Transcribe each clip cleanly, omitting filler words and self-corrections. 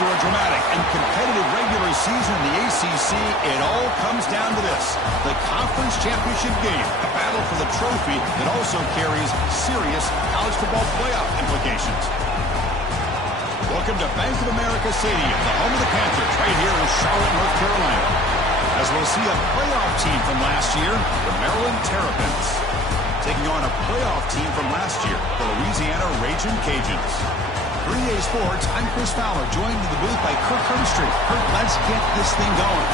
After a dramatic and competitive regular season in the ACC, it all comes down to this: the conference championship game, a battle for the trophy that also carries serious college football playoff implications. Welcome to Bank of America Stadium, the home of the Panthers, right here in Charlotte, North Carolina. As we'll see a playoff team from last year, the Maryland Terrapins, taking on a playoff team from last year, the Louisiana Ragin' Cajuns. 3A Sports, I'm Chris Fowler, joined in the booth by Kirk Herbstreit. Kirk, let's get this thing going.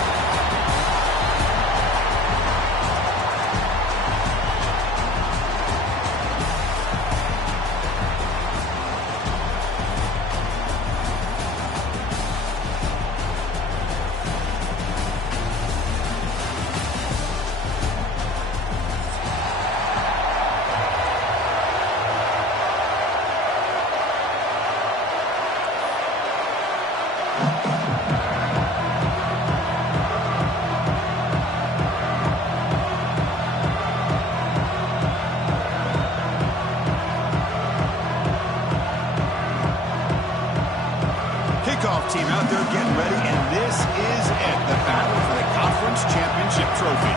Team out there getting ready, and this is it, the battle for the conference championship trophy.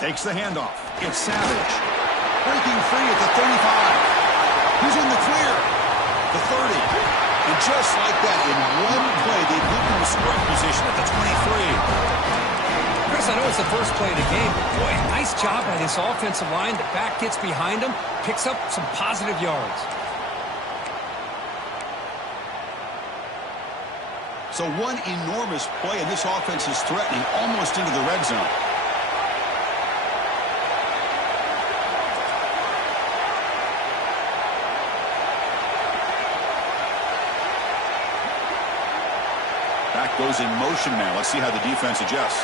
Takes the handoff. It's Savage. Breaking free at the 35. He's in the clear. The 30. And just like that, in one play, they put him in scoring position at the 23. Chris, I know it's the first play of the game, but boy, nice job by this offensive line. The back gets behind him, picks up some positive yards. So one enormous play, and this offense is threatening almost into the red zone. Back goes in motion now. Let's see how the defense adjusts.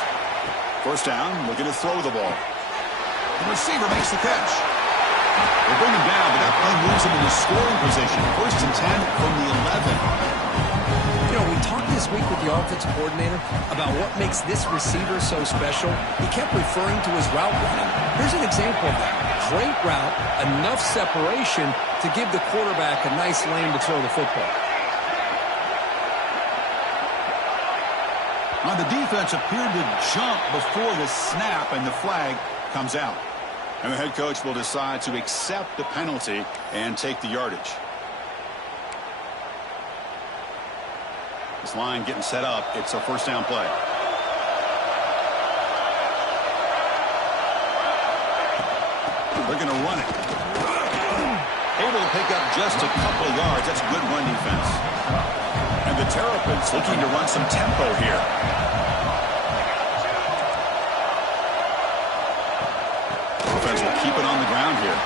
First down, looking to throw the ball. The receiver makes the catch. They bring him down, but that play moves him into scoring position. First and 10 from the 11. You know, we talked this week with the offensive coordinator about what makes this receiver so special. He kept referring to his route running. Here's an example of that. Great route, enough separation to give the quarterback a nice lane to throw the football. The defense appeared to jump before the snap, and the flag comes out. And the head coach will decide to accept the penalty and take the yardage. This line getting set up. It's a first down play. They're going to run it. Able to pick up just a couple of yards. That's good run defense. And the Terrapins looking to run some tempo here. Offense will keep it on the ground here.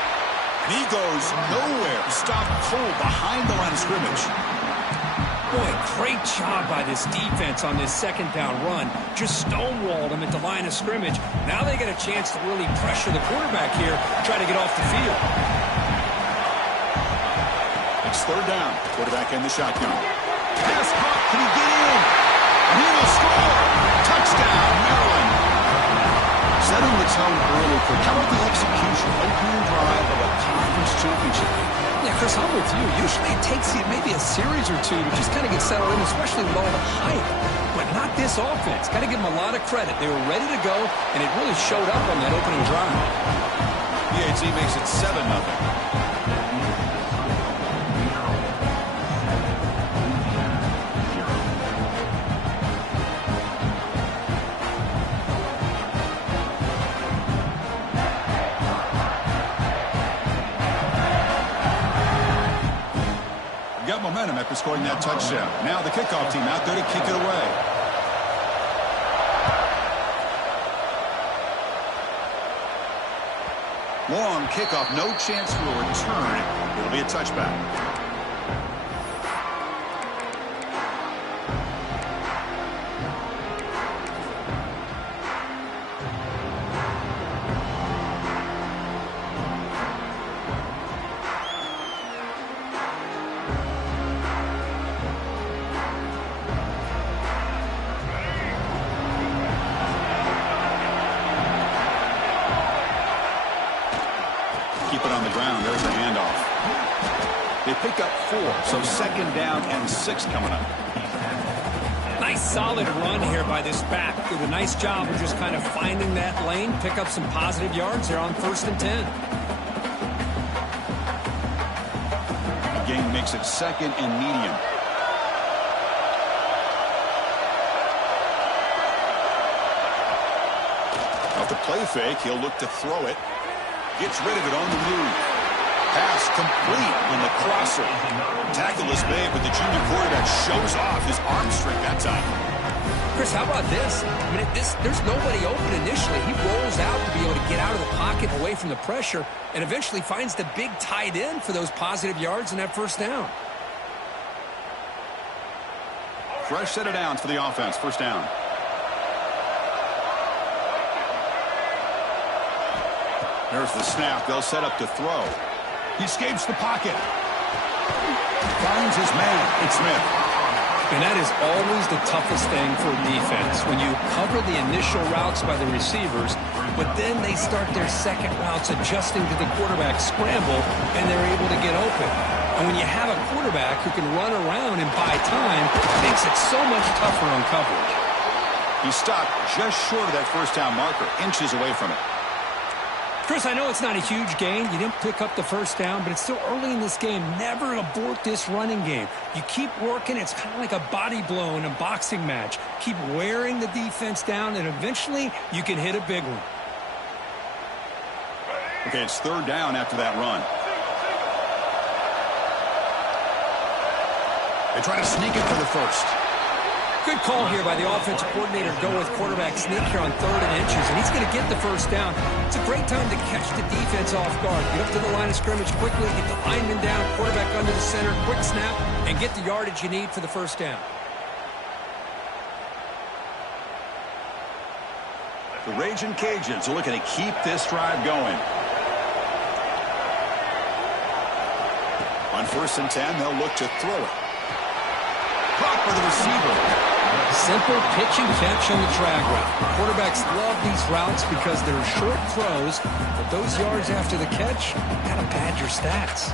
And he goes nowhere. Stopped full behind the line of scrimmage. Boy, great job by this defense on this second down run. Just stonewalled them at the line of scrimmage. Now they get a chance to really pressure the quarterback here, try to get off the field. It's third down. Quarterback in the shotgun. Pass caught. Can he get in? And he will score. Touchdown, Maryland. Setting the tone early for how about the execution, opening drive of a conference championship game? Yeah, Chris, I'm with you. Usually it takes you maybe a series or two to just kind of get settled in, especially with all the hype. But not this offense. Got to give them a lot of credit. They were ready to go, and it really showed up on that opening drive. PAT makes it 7-0. Got momentum after scoring that touchdown. Now the kickoff team out there to kick it away. Long kickoff, no chance for a return. It'll be a touchback. Keep it on the ground. There's the handoff. They pick up 4, so second down and 6 coming up. Nice solid run here by this back. Did a nice job of just kind of finding that lane, pick up some positive yards there on 1st and 10. The game makes it second and medium. Off the play fake, he'll look to throw it. Gets rid of it on the move. Pass complete on the crosser. Tackle is made, but the junior quarterback shows off his arm strength that time. Chris, how about this? I mean, there's nobody open initially. He rolls out to be able to get out of the pocket away from the pressure and eventually finds the big tight end for those positive yards in that first down. Fresh set of downs for the offense. First down. There's the snap. They'll set up to throw. He escapes the pocket. Finds his man. It's Smith. And that is always the toughest thing for defense, when you cover the initial routes by the receivers, but then they start their second routes adjusting to the quarterback scramble, and they're able to get open. And when you have a quarterback who can run around and buy time, it makes it so much tougher on coverage. He stopped just short of that first down marker, inches away from it. Chris, I know it's not a huge gain. You didn't pick up the first down, but it's still early in this game. Never abort this running game. You keep working. It's kind of like a body blow in a boxing match. Keep wearing the defense down, and eventually you can hit a big one. Okay, it's third down after that run. They try to sneak it for the first. Good call here by the offensive coordinator to go with quarterback sneak here on 3rd and inches, and he's going to get the first down. It's a great time to catch the defense off guard. Get up to the line of scrimmage quickly, get the lineman down, quarterback under the center, quick snap, and get the yardage you need for the first down. The Raging Cajuns are looking to keep this drive going. On 1st and 10, they'll look to throw it. Caught by the receiver. Simple pitch and catch on the drag route. Quarterbacks love these routes because they're short throws, but those yards after the catch kind of pad your stats.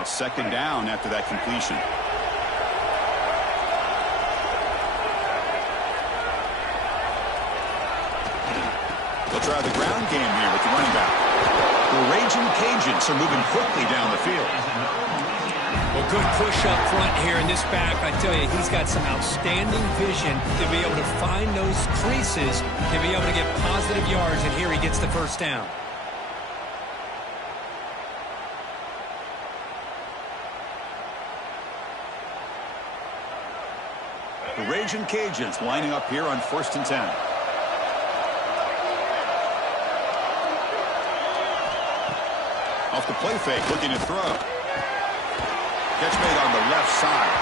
It's second down after that completion. They'll try the ground game here with the running back. The Raging Cajuns are moving quickly down the field. Well, good push up front here in this back. I tell you, he's got some outstanding vision to be able to find those creases, to be able to get positive yards, and here he gets the first down. The Raging Cajuns lining up here on 1st and 10. Off the play fake, looking to throw. Catch made on the left side.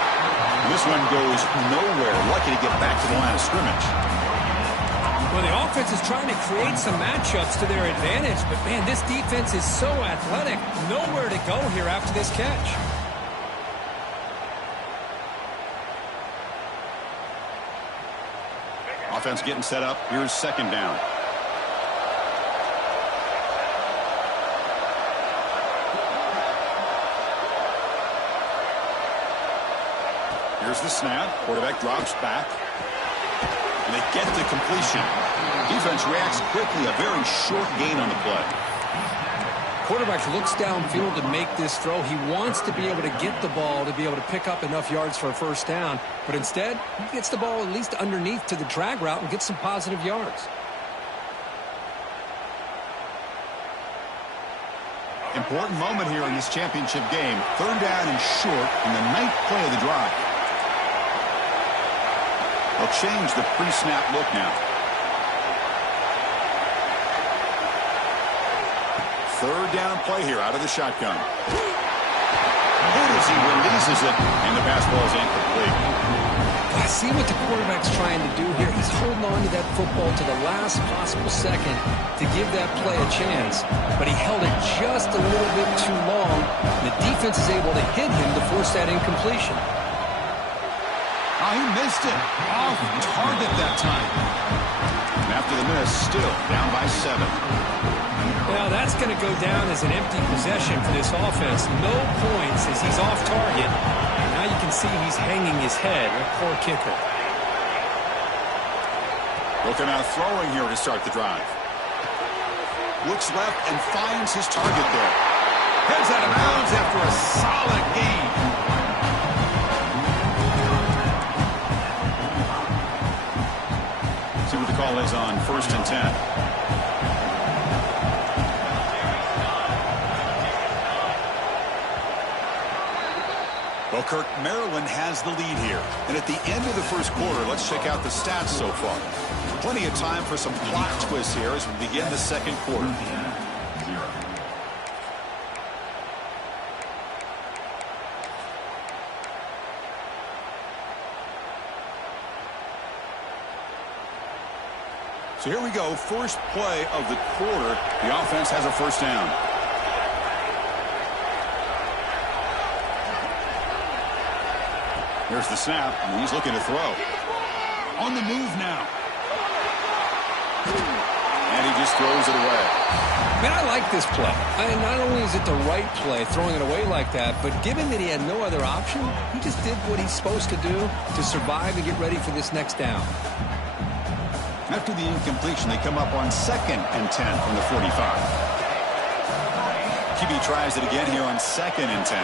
This one goes nowhere. Lucky to get back to the line of scrimmage. Well, the offense is trying to create some matchups to their advantage, but, man, this defense is so athletic. Nowhere to go here after this catch. Offense getting set up. Here's second down. Here's the snap. Quarterback drops back. And they get the completion. Defense reacts quickly. A very short gain on the play. Quarterback looks downfield to make this throw. He wants to be able to get the ball to be able to pick up enough yards for a first down. But instead, he gets the ball at least underneath to the drag route and gets some positive yards. Important moment here in this championship game. Third down and short in the 9th play of the drive. They'll change the pre-snap look now. Third down play here out of the shotgun. Good as he releases it, and the pass ball is incomplete. I see what the quarterback's trying to do here. He's holding on to that football to the last possible second to give that play a chance, but he held it just a little bit too long. The defense is able to hit him to force that incompletion. Oh, he missed it. Off target that time. And after the miss, still down by 7. Now that's going to go down as an empty possession for this offense. No points as he's off target. And now you can see he's hanging his head. A poor kicker. Looking out throwing here to start the drive. Looks left and finds his target there. Heads out of bounds after a solid gain. See what the call is on 1st and 10. Well, Kirk, Maryland has the lead here. And at the end of the first quarter, let's check out the stats so far. Plenty of time for some plot twists here as we begin the second quarter. So here we go. First play of the quarter. The offense has a first down. Here's the snap, and he's looking to throw. On the move now. And he just throws it away. Man, I like this play. Not only is it the right play, throwing it away like that, but given that he had no other option, he just did what he's supposed to do to survive and get ready for this next down. After the incompletion, they come up on 2nd and 10 from the 45. QB tries it again here on 2nd and 10.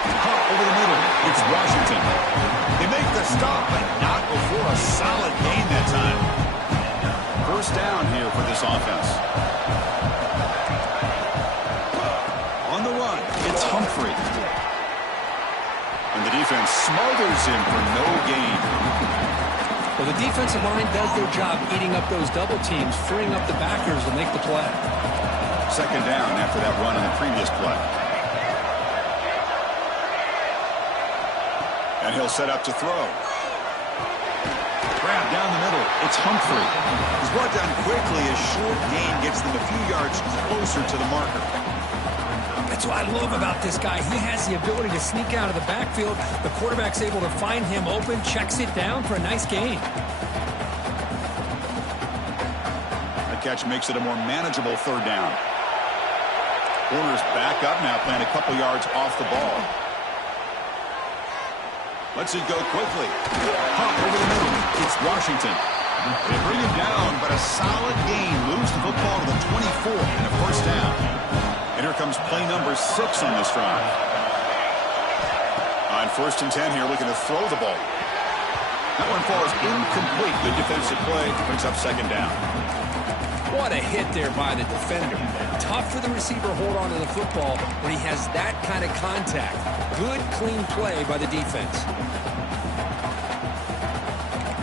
Caught over the middle. It's Washington. They make the stop, but not before a solid gain that time. First down here for this offense. On the run, it's Humphrey. And the defense smothers him for no gain. Well, the defensive line does their job eating up those double teams, freeing up the backers to make the play. Second down after that run on the previous play. And he'll set up to throw. Grab down the middle. It's Humphrey. He's brought down quickly. A short gain gets them a few yards closer to the marker. That's what I love about this guy. He has the ability to sneak out of the backfield. The quarterback's able to find him open, checks it down for a nice gain. That catch makes it a more manageable third down. Corner's back up now, playing a couple yards off the ball. Lets it go quickly. Hop over the middle. It's Washington. They bring him down, but a solid gain moves the football to the 24 and a first down. And here comes play number 6 on this drive. On 1st and 10 here, looking to throw the ball. That one falls incomplete. Good defensive play. Brings up second down. What a hit there by the defender. Tough for the receiver to hold on to the football when he has that kind of contact. Good, clean play by the defense.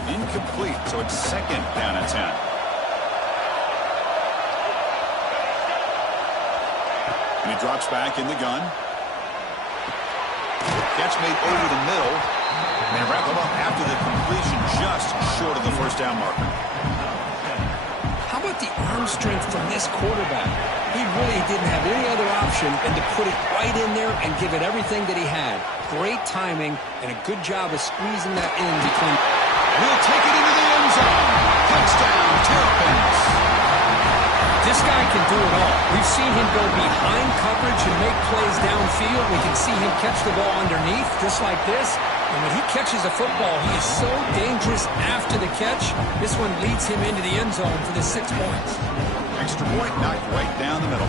Incomplete, so it's second down and 10. And he drops back in the gun. Catch made over the middle. And they wrap him up after the completion, just short of the first down marker. How about the arm strength from this quarterback? He really didn't have any other option than to put it right in there and give it everything that he had. Great timing and a good job of squeezing that in between. We'll take it into the end zone. Touchdown, Terrapins. This guy can do it all. We've seen him go behind coverage and make plays downfield. We can see him catch the ball underneath, just like this. And when he catches a football, he is so dangerous after the catch. This one leads him into the end zone for the 6 points. Extra point knocked right down the middle.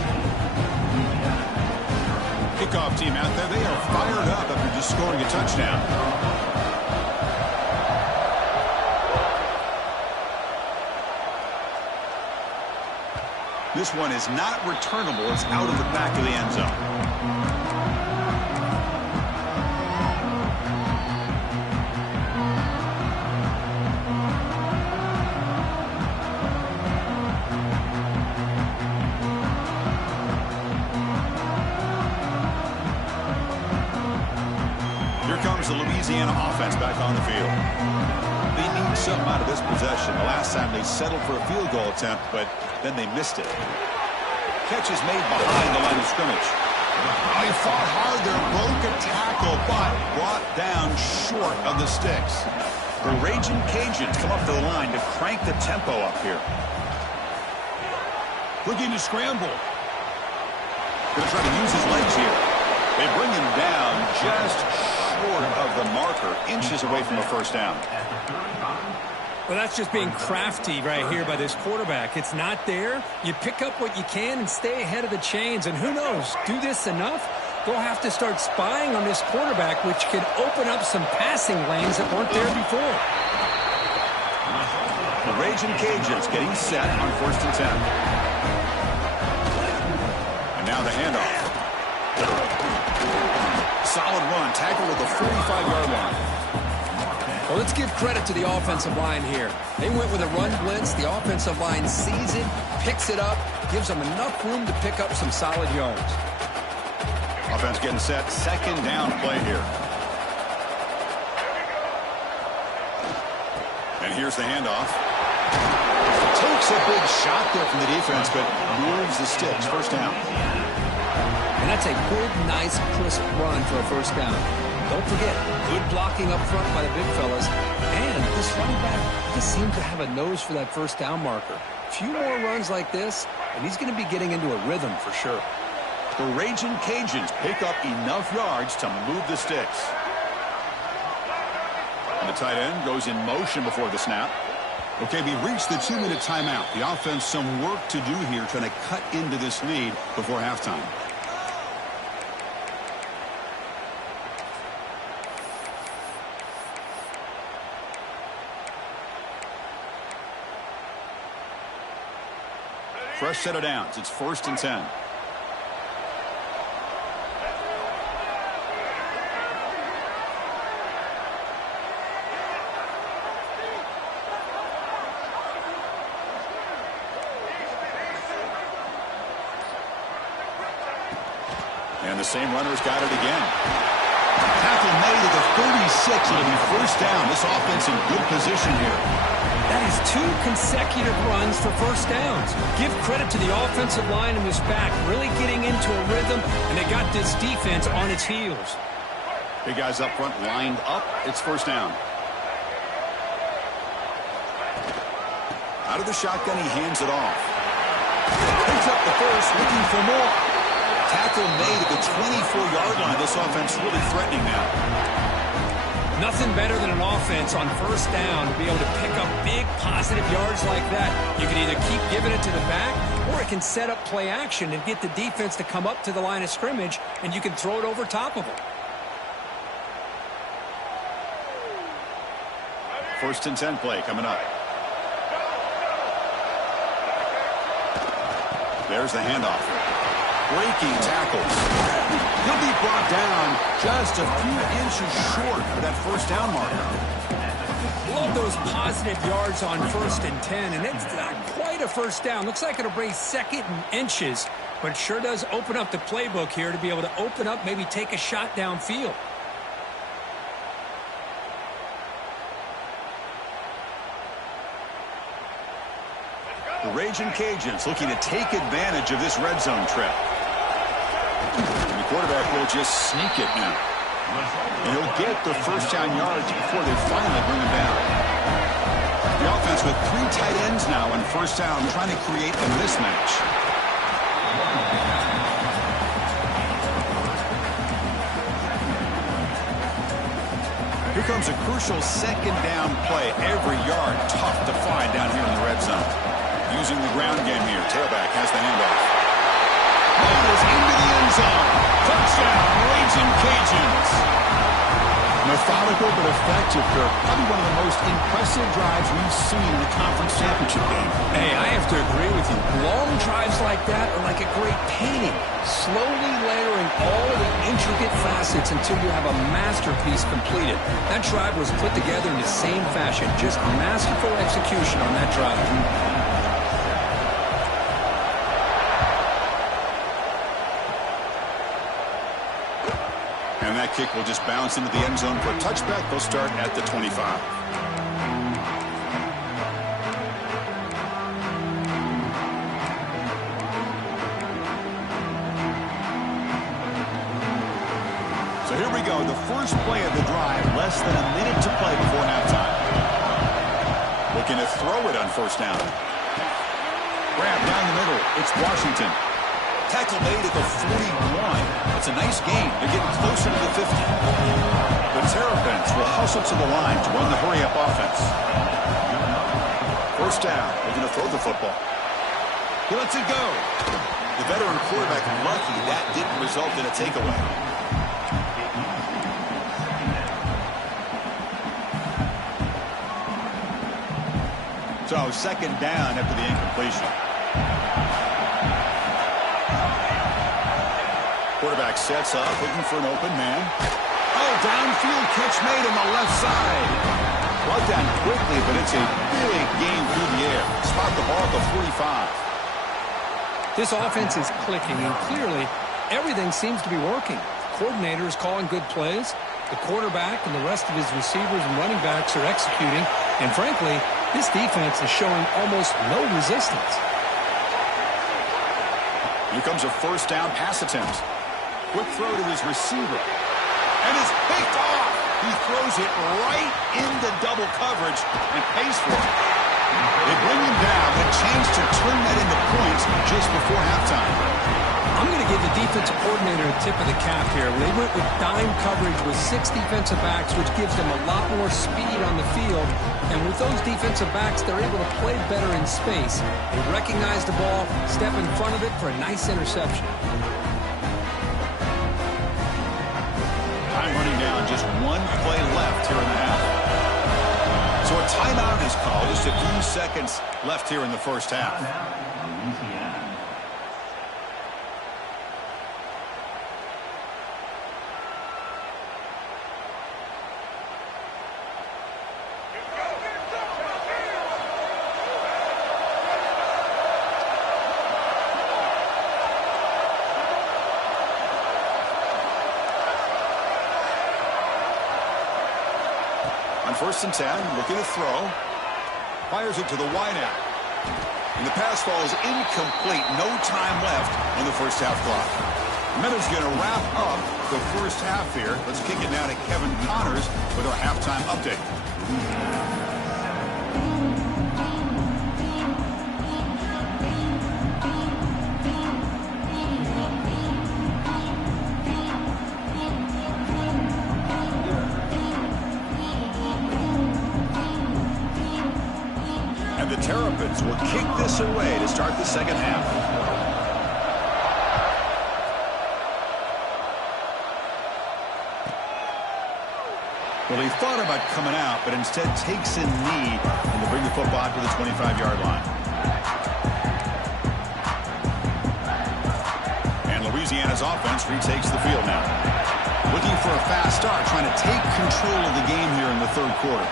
Kickoff team out there, they are fired up after just scoring a touchdown. This one is not returnable. It's out of the back of the end zone. The Louisiana offense back on the field. They need something out of this possession. The last time they settled for a field goal attempt, but then they missed it. Catch is made behind the line of scrimmage. Oh, he fought hard there, broke a tackle, but brought down short of the sticks. The Raging Cajuns come up to the line to crank the tempo up here. Looking to scramble. Going to try to use his legs here. They bring him down just short of the marker, inches away from a first down. Well, that's just being crafty right here by this quarterback. It's not there. You pick up what you can and stay ahead of the chains. And who knows, do this enough, they'll have to start spying on this quarterback, which can open up some passing lanes that weren't there before. The Raging Cajuns getting set on 1st and 10. And now the handoff. Solid run, tackled at the 45-yard line. Well, let's give credit to the offensive line here. They went with a run blitz. The offensive line sees it, picks it up, gives them enough room to pick up some solid yards. Offense getting set, second down play here. And here's the handoff. Takes a big shot there from the defense, but moves the sticks. First down. And that's a good, nice, crisp run for a first down. Don't forget, good blocking up front by the big fellas. And this running back just seems to have a nose for that first down marker. A few more runs like this, and he's going to be getting into a rhythm for sure. The Raging Cajuns pick up enough yards to move the sticks. And the tight end goes in motion before the snap. Okay, we reached the 2-minute timeout. The offense some work to do here trying to cut into this lead before halftime. Fresh set of downs. It's 1st and 10. And the same runner's got it again. Tackle made at the 36. It'll be first down. This offense in good position here. That is 2 consecutive runs for first downs. Give credit to the offensive line in this back, really getting into a rhythm, and they got this defense on its heels. Big guys up front lined up. It's first down. Out of the shotgun, he hands it off. Picks up the first, looking for more. Tackle made at the 24-yard line. This offense really threatening now. Nothing better than an offense on first down to be able to pick up big positive yards like that. You can either keep giving it to the back, or it can set up play action and get the defense to come up to the line of scrimmage, and you can throw it over top of them. 1st and 10 play coming up. There's the handoff. Breaking tackles. He'll be brought down just a few inches short of that first down marker. Love those positive yards on 1st and 10, and it's not quite made a first down. Looks like it'll bring second and inches, but it sure does open up the playbook here to be able to open up, maybe take a shot downfield. The Raging Cajuns looking to take advantage of this red zone trip. And the quarterback will just sneak it now. And he'll get the first down yards before they finally bring him down. The offense with 3 tight ends now on first down, trying to create a mismatch. Here comes a crucial second down play. Every yard tough to find down here in the red zone. Using the ground game here. Tailback has the handoff. Ball is into the end zone. Touchdown, Raging Cajuns. Methodical but effective, Kirk. Probably one of the most impressive drives we've seen in a conference championship game. Hey, I have to agree with you. Long drives like that are like a great painting. Slowly layering all of the intricate facets until you have a masterpiece completed. That drive was put together in the same fashion. Just masterful execution on that drive. And that kick will just bounce into the end zone for a touchback. They'll start at the 25. So here we go. The first play of the drive. Less than a minute to play before halftime. Looking to throw it on first down. Grab down the middle. It's Washington. Tackle made at the 41. It's a nice gain. They're getting closer to the 50. The Terrapins will hustle to the line to run the hurry-up offense. First down. They're going to throw the football. He lets it go. The veteran quarterback lucky that didn't result in a takeaway. So second down after the incompletion. Quarterback sets up, looking for an open man. Oh, downfield catch made on the left side. Brought down quickly, but it's a big gain through the air. Spot the ball at the 45. This offense is clicking, and clearly everything seems to be working. The coordinator is calling good plays. The quarterback and the rest of his receivers and running backs are executing. And frankly, this defense is showing almost no resistance. Here comes a first down pass attempt. Quick throw to his receiver. And it's picked off. He throws it right into double coverage and pays for it. They bring him down, a chance to turn that into points just before halftime. I'm going to give the defensive coordinator a tip of the cap here. They went with dime coverage with 6 defensive backs, which gives them a lot more speed on the field. And with those defensive backs, they're able to play better in space. They recognize the ball, step in front of it for a nice interception. Time running down, just one play left here in the half. So a timeout is called, just a few seconds left here in the first half. On 1st and 10, looking to throw. Fires it to the wideout. And the pass falls incomplete. No time left on the first half clock. Meadows going to wrap up the first half here. Let's kick it now to Kevin Connors with our halftime update. The Terrapins will kick this away to start the second half. Well, he thought about coming out, but instead takes a knee and to bring the football to the 25-yard line. And Louisiana's offense retakes the field now. Looking for a fast start, trying to take control of the game here in the third quarter.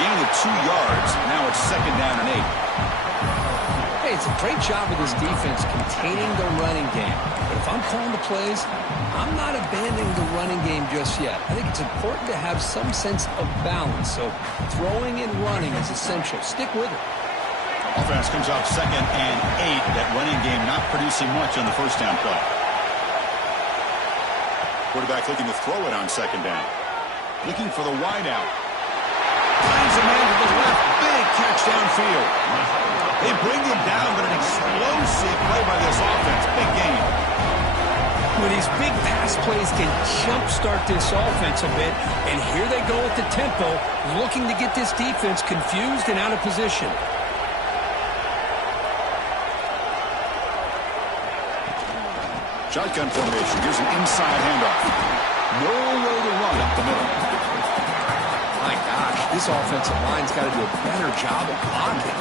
gain of 2 yards. Now it's 2nd down and 8. Hey, it's a great job of this defense containing the running game. But if I'm calling the plays, I'm not abandoning the running game just yet. I think it's important to have some sense of balance. So throwing and running is essential. Stick with it. Offense comes out 2nd and 8. That running game not producing much on the first down play. Quarterback looking to throw it on 2nd down. Looking for the wide out. Finds a man to the left. Big catch downfield. They bring him down, but an explosive play by this offense. Big game. Well, these big pass plays can jumpstart this offense a bit. And here they go at the tempo, looking to get this defense confused and out of position. Shotgun formation. Here's an inside handoff. No way to run up the middle. My gosh, this offensive line's got to do a better job of blocking.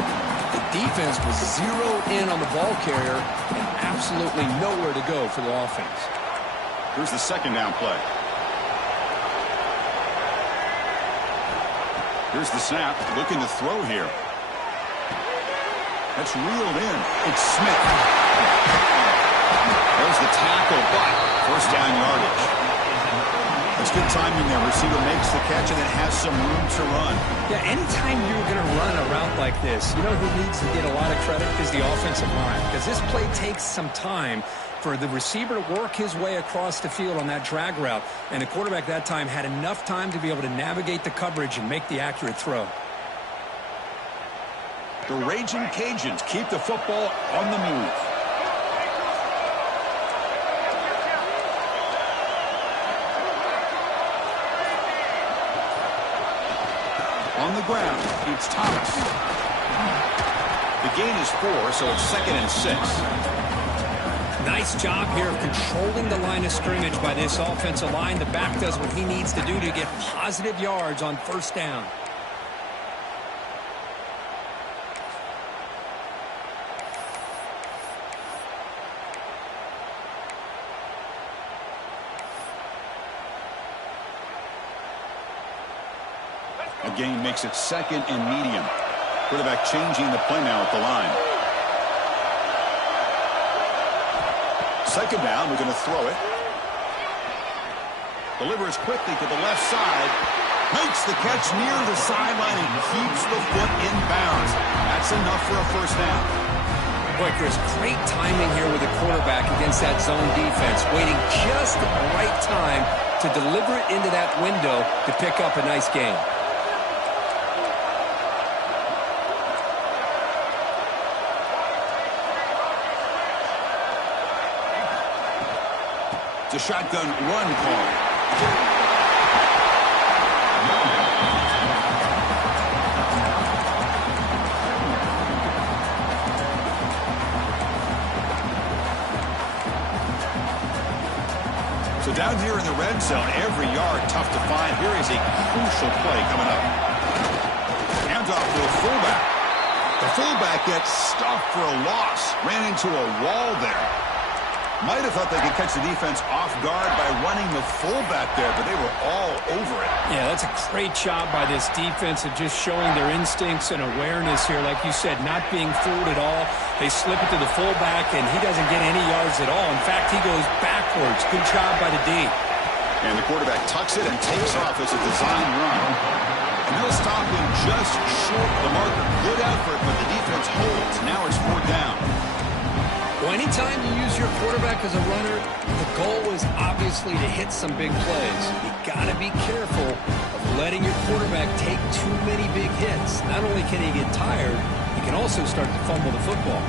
The defense was zeroed in on the ball carrier and absolutely nowhere to go for the offense. Here's the 2nd down play. Here's the snap. Looking to throw here. That's reeled in. It's Smith. There's the tackle, but first down yardage. That's good timing there. Receiver makes the catch and it has some room to run. Yeah, anytime you're going to run a route like this, you know who needs to get a lot of credit is the offensive line. Because this play takes some time for the receiver to work his way across the field on that drag route. And the quarterback that time had enough time to be able to navigate the coverage and make the accurate throw. The Raging Cajuns keep the football on the move. On the ground, it's Thomas. The gain is 4, so it's 2nd and 6. Nice job here of controlling the line of scrimmage by this offensive line. The back does what he needs to do to get positive yards on first down. A gain makes it 2nd and medium. Quarterback changing the play now at the line. 2nd down, we're going to throw it. Delivers quickly to the left side. Makes the catch near the sideline and keeps the foot in bounds. That's enough for a first down. Boy, Chris, great timing here with the quarterback against that zone defense. Waiting just at the right time to deliver it into that window to pick up a nice gain. It's a shotgun run call. So down here in the red zone, every yard tough to find. Here is a crucial play coming up. Handoff to a fullback. The fullback gets stuffed for a loss. Ran into a wall there. Might have thought they could catch the defense off guard by running the fullback there, but they were all over it. Yeah, that's a great job by this defense of just showing their instincts and awareness here. Like you said, not being fooled at all. They slip it to the fullback, and he doesn't get any yards at all. In fact, he goes backwards. Good job by the D. And the quarterback tucks it and takes off as a design run. And they'll stop him just short of the marker. Good effort, but the defense holds. Now it's 4th down. Well, anytime you use your quarterback as a runner, the goal is obviously to hit some big plays. You got to be careful of letting your quarterback take too many big hits. Not only can he get tired, he can also start to fumble the football.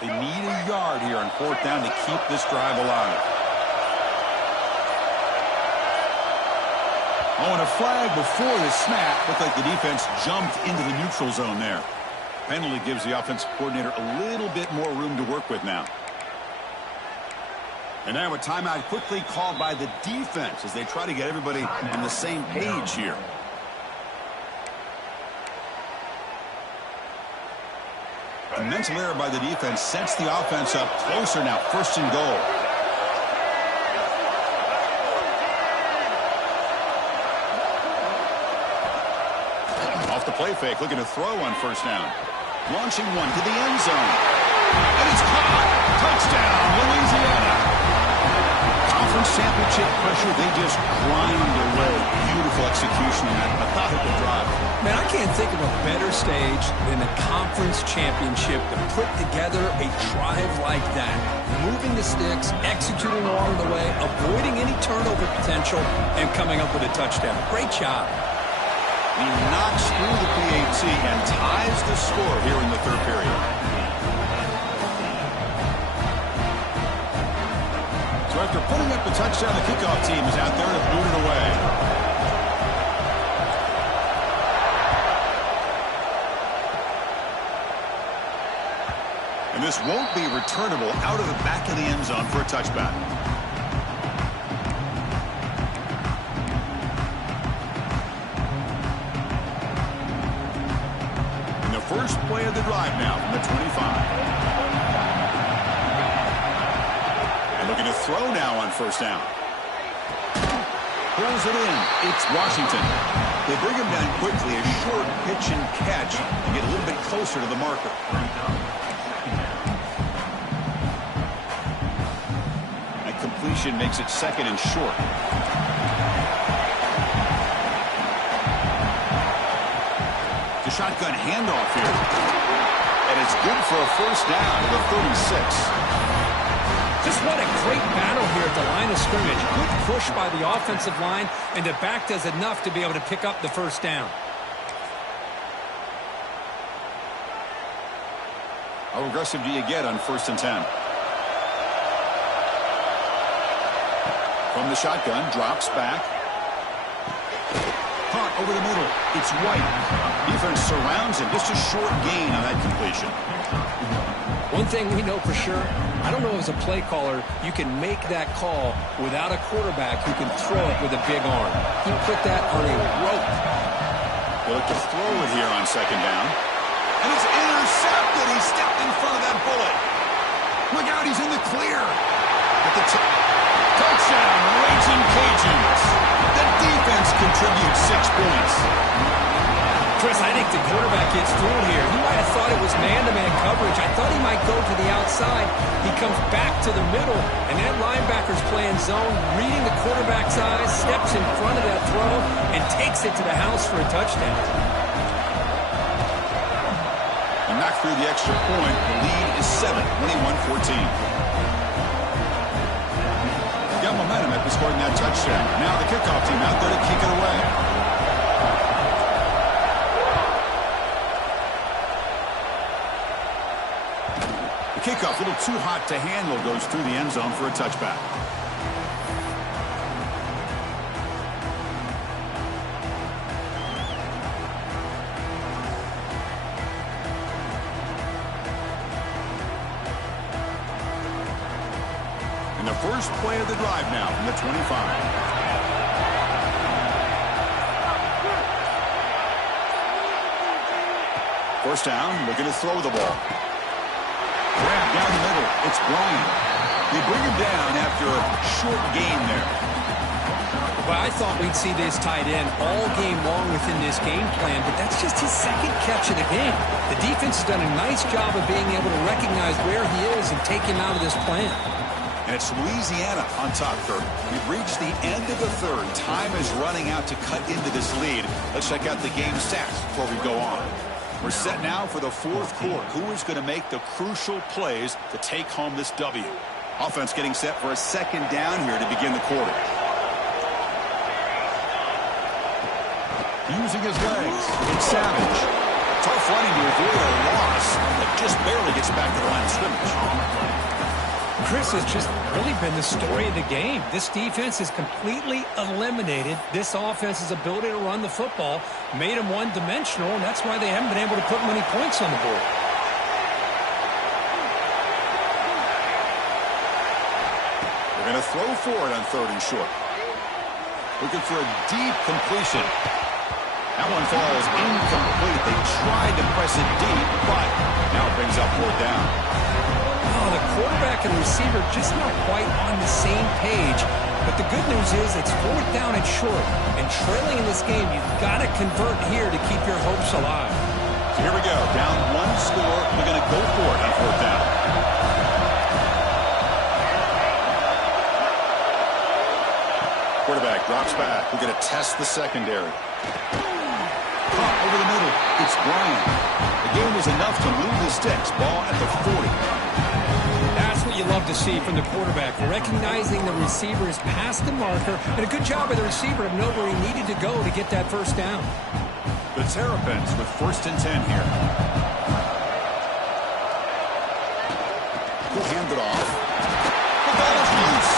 They need a yard here on 4th down to keep this drive alive. Oh, and a flag before the snap. Looked like the defense jumped into the neutral zone there. Penalty gives the offensive coordinator a little bit more room to work with now. And now a timeout quickly called by the defense as they try to get everybody on the same page here. A mental error by the defense sets the offense up closer now. First and goal. Off the play fake, looking to throw on first down. Launching one to the end zone. And it's caught. Touchdown, Louisiana. Conference championship pressure, they just grind away. Beautiful execution in that methodical drive. Man, I can't think of a better stage than the conference championship to put together a drive like that. Moving the sticks, executing along the way, avoiding any turnover potential, and coming up with a touchdown. Great job. He knocks through the PAT and ties the score here in the third period. So after putting up the touchdown, the kickoff team is out there to boot it away. And this won't be returnable out of the back of the end zone for a touchback. And the first play of the drive now from the 25. Looking to throw now on first down. Pulls it in. It's Washington. They bring him down quickly. A short pitch and catch and get a little bit closer to the marker. That completion makes it second and short. The shotgun handoff here. And it's good for a first down to the 36. Just what a great battle here at the line of scrimmage. Good push by the offensive line, and the back does enough to be able to pick up the first down. How aggressive do you get on 1st and 10? From the shotgun, drops back. Caught over the middle. It's White. Defense surrounds him. Just a short gain on that completion. One thing we know for sure, I don't know as a play caller, you can make that call without a quarterback who can throw it with a big arm. You put that on a rope. They look to throw it here on second down. And it's intercepted. He stepped in front of that bullet. Look out, he's in the clear. At the touchdown, Raging Cajuns. The defense contributes 6 points. Chris, I think the quarterback gets fooled here. He might have thought it was man-to-man coverage. I thought he might go to the outside. He comes back to the middle, and that linebacker's playing zone, reading the quarterback's eyes, steps in front of that throw, and takes it to the house for a touchdown. And knocked through the extra point. The lead is 7, 21-14. Got momentum after scoring that touchdown. Now the kickoff team out there to kick it away. Kickoff, a little too hot to handle, goes through the end zone for a touchback. And the first play of the drive now from the 25. First down, looking to throw the ball. Grab down the middle. It's Bryant. They bring him down after a short gain there. Well, I thought we'd see this tight end all game long within this game plan, but that's just his second catch of the game. The defense has done a nice job of being able to recognize where he is and take him out of this plan. And it's Louisiana on top, Kirk. We've reached the end of the third. Time is running out to cut into this lead. Let's check out the game stats before we go on. We're set now for the fourth quarter. Who is going to make the crucial plays to take home this W? Offense getting set for a second down here to begin the quarter. Using his legs, it's Savage. Tough running to avoid a loss that just barely gets back to the line of scrimmage. Chris, has just really been the story of the game. This defense has completely eliminated this offense's ability to run the football, made them one-dimensional, and that's why they haven't been able to put many points on the board. They're going to throw for it on 3rd and short. Looking for a deep completion. That one falls incomplete. They tried to press it deep, but now it brings up 4th down. Oh, the quarterback and receiver just not quite on the same page. But the good news is it's 4th down and short. And trailing in this game, you've got to convert here to keep your hopes alive. So here we go. Down 1 score. They're going to go for it on 4th down. Quarterback drops back. We're going to test the secondary. Caught over the middle. It's Bryant. The game was enough to move the sticks. Ball at the 40. That's what you love to see from the quarterback. Recognizing the receiver is past the marker. And a good job by the receiver of knowing where he needed to go to get that 1st down. The Terrapins with 1st and 10 here. He'll hand it off. The ball is loose.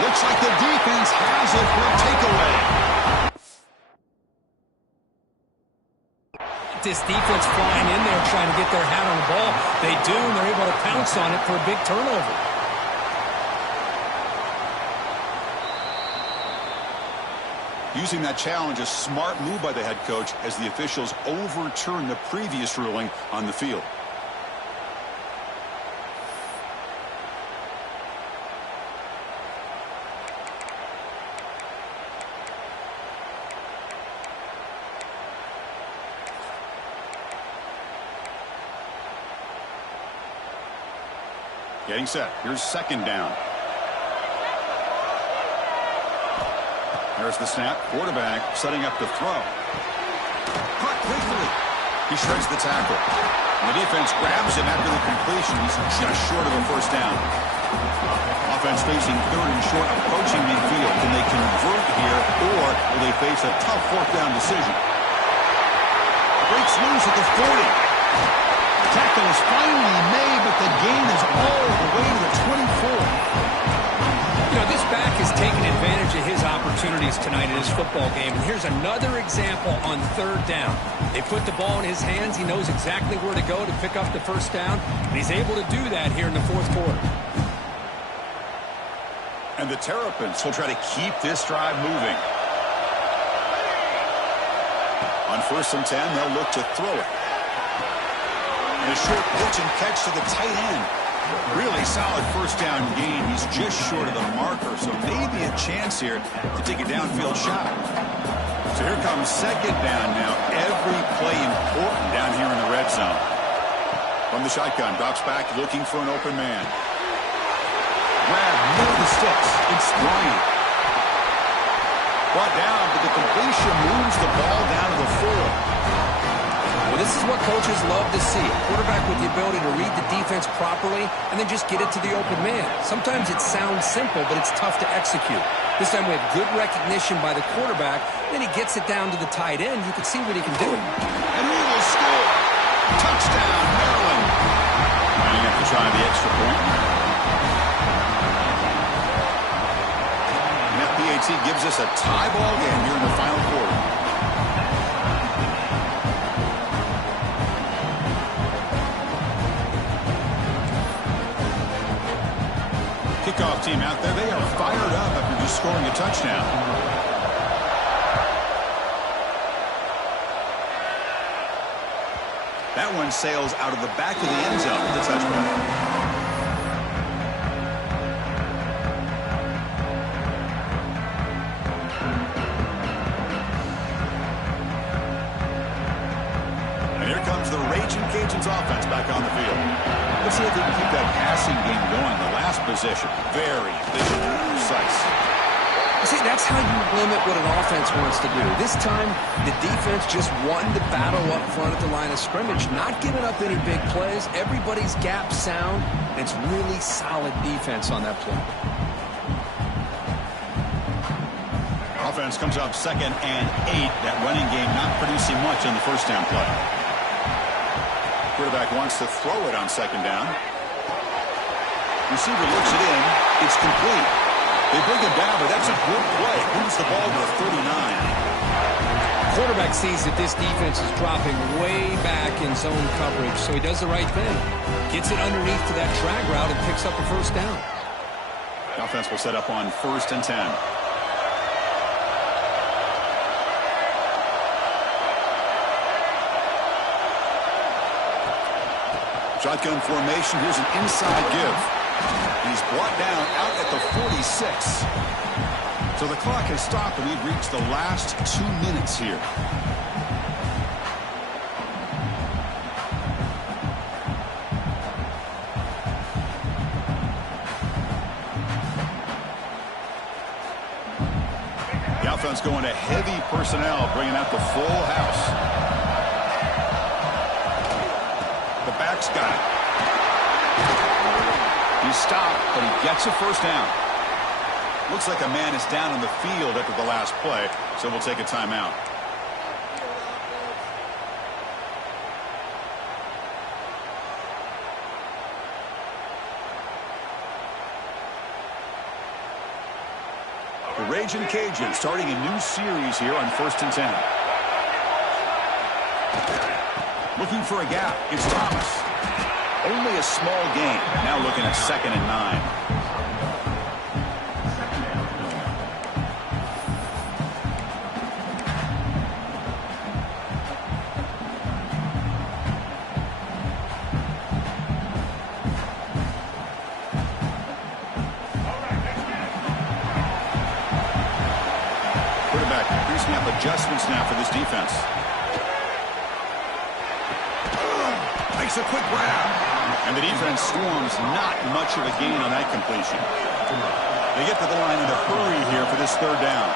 Looks like the defense has it for a takeaway. This defense flying in there trying to get their hat on the ball. They do, and they're able to pounce on it for a big turnover. Using that challenge, a smart move by the head coach as the officials overturn the previous ruling on the field. Getting set. Here's 2nd down. There's the snap. Quarterback setting up the throw. Caught quickly. He shreds the tackle. And the defense grabs him after the completion. He's just short of a 1st down. Offense facing 3rd and short, approaching midfield. Can they convert here, or will they face a tough 4th down decision? Breaks loose at the 40. Tackle is finally made, but the gain is all the way to the 24. You know, this back has taken advantage of his opportunities tonight in his football game. And here's another example on 3rd down. They put the ball in his hands. He knows exactly where to go to pick up the 1st down. And he's able to do that here in the 4th quarter. And the Terrapins will try to keep this drive moving. On 1st and 10, they'll look to throw it. And a short pitch and catch to the tight end. Really solid 1st down gain. He's just short of the marker, so maybe a chance here to take a downfield shot. So here comes 2nd down now. Every play important down here in the red zone. From the shotgun, drops back looking for an open man. Grab near the sticks. It's Bryant. Brought down, but the completion moves the ball down to the 4. Well, this is what coaches love to see. A quarterback with the ability to read the defense properly and then just get it to the open man. Sometimes it sounds simple, but it's tough to execute. This time we have good recognition by the quarterback. Then he gets it down to the tight end. You can see what he can do. And he will score. Touchdown, Maryland. Lining up to try the extra point. And that PAT gives us a tie ball game here in the final quarter. Kickoff team out there, they are fired up after just scoring a touchdown. That one sails out of the back of the end zone with the touchdown. And here comes the Raging Cajuns offense back on the field. Let's see if they can keep that passing game going. The last possession, very efficient and precise. See, that's how you limit what an offense wants to do. This time, the defense just won the battle up front at the line of scrimmage, not giving up any big plays. Everybody's gap sound, and it's really solid defense on that play. Offense comes up 2nd and 8. That running game not producing much on the 1st down play. Quarterback wants to throw it on 2nd down. Receiver looks it in. It's complete. They bring him down, but that's a good play. Moves the ball to the 39. Quarterback sees that this defense is dropping way back in zone coverage, so he does the right thing. Gets it underneath to that drag route and picks up a 1st down. The offense will set up on 1st and 10. Shotgun formation. Here's an inside give. He's brought down out at the 46. So the clock has stopped, and we've reached the last 2 minutes here. The offense going to heavy personnel, bringing out the full house. The back's got it. He's stopped, but he gets a first down. Looks like a man is down on the field after the last play, so we'll take a timeout. The Ragin' Cajuns starting a new series here on 1st and 10. Looking for a gap. It's Thomas. Only a small gain. Now looking at 2nd and 9. Quarterback pre-snap adjustments now for this defense. Makes a quick grab. And the defense storms, not much of a gain on that completion. They get to the line in a hurry here for this 3rd down.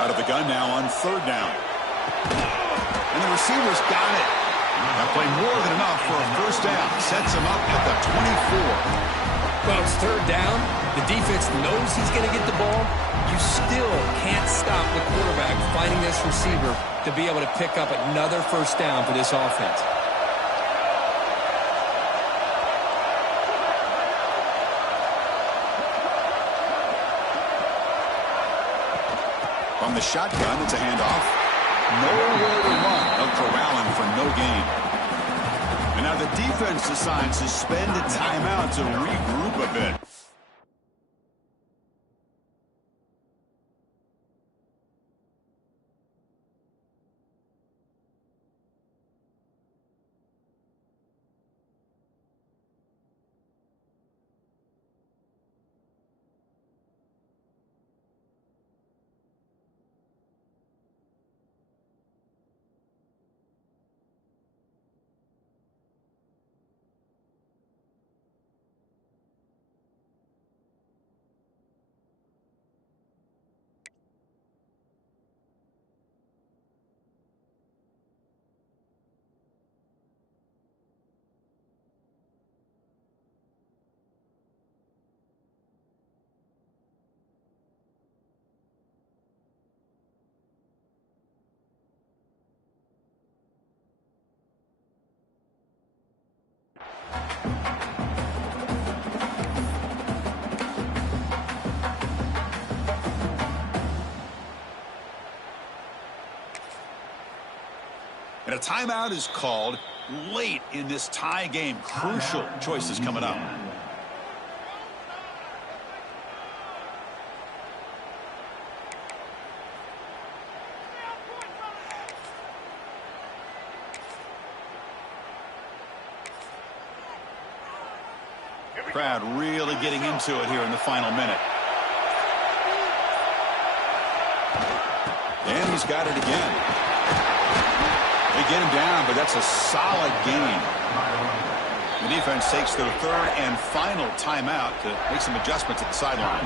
Out of the gun now on 3rd down. And the receiver's got it. That play more than enough for a first down. Sets him up at the 24. Well, it's 3rd down. The defense knows he's going to get the ball. You still can't stop the quarterback finding this receiver to be able to pick up another first down for this offense. From the shotgun, it's a handoff. Nowhere to run. They'll corral him for no gain. And now the defense decides to spend a timeout to regroup a bit. And a timeout is called late in this tie game. Crucial choices coming up. Crowd really getting into it here in the final minute. And he's got it again. They get him down, but that's a solid gain. The defense takes their 3rd and final timeout to make some adjustments at the sideline.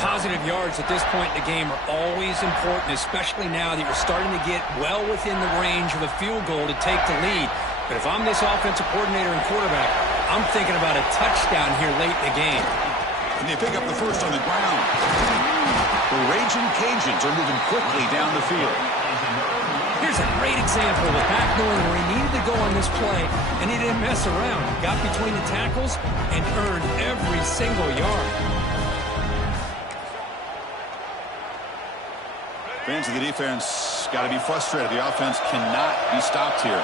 Positive yards at this point in the game are always important, especially now that you're starting to get well within the range of a field goal to take the lead. But if I'm this offensive coordinator and quarterback, I'm thinking about a touchdown here late in the game. And they pick up the first on the ground. The Ragin' Cajuns are moving quickly down the field. Here's a great example of back knowing where he needed to go on this play, and he didn't mess around. He got between the tackles and earned every single yard. Fans of the defense got to be frustrated. The offense cannot be stopped here.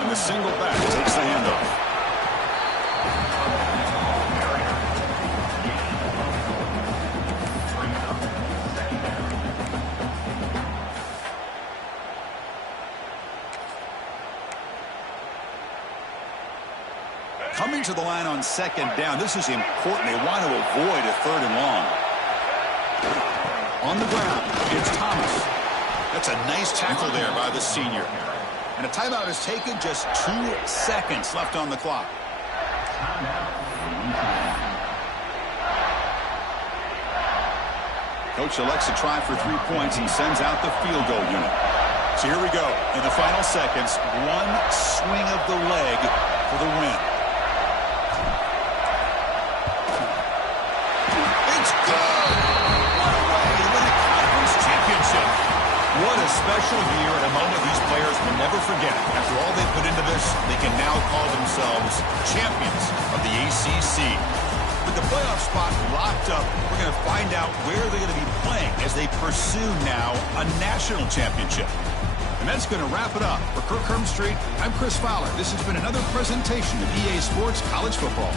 And the A single back takes the handoff. Coming to the line on second down. This is important. They want to avoid a 3rd and long. On the ground, it's Thomas. That's a nice tackle there by the senior. And a timeout is taken. Just 2 seconds left on the clock. Coach elects to try for 3 points and sends out the field goal unit. So here we go. In the final seconds, one swing of the leg for the win. What a special year and a moment these players will never forget. After all they put into this, they can now call themselves champions of the ACC. With the playoff spot locked up, we're going to find out where they're going to be playing as they pursue now a national championship. And that's going to wrap it up. For Kirk Herbstreit, I'm Chris Fowler. This has been another presentation of EA Sports College Football.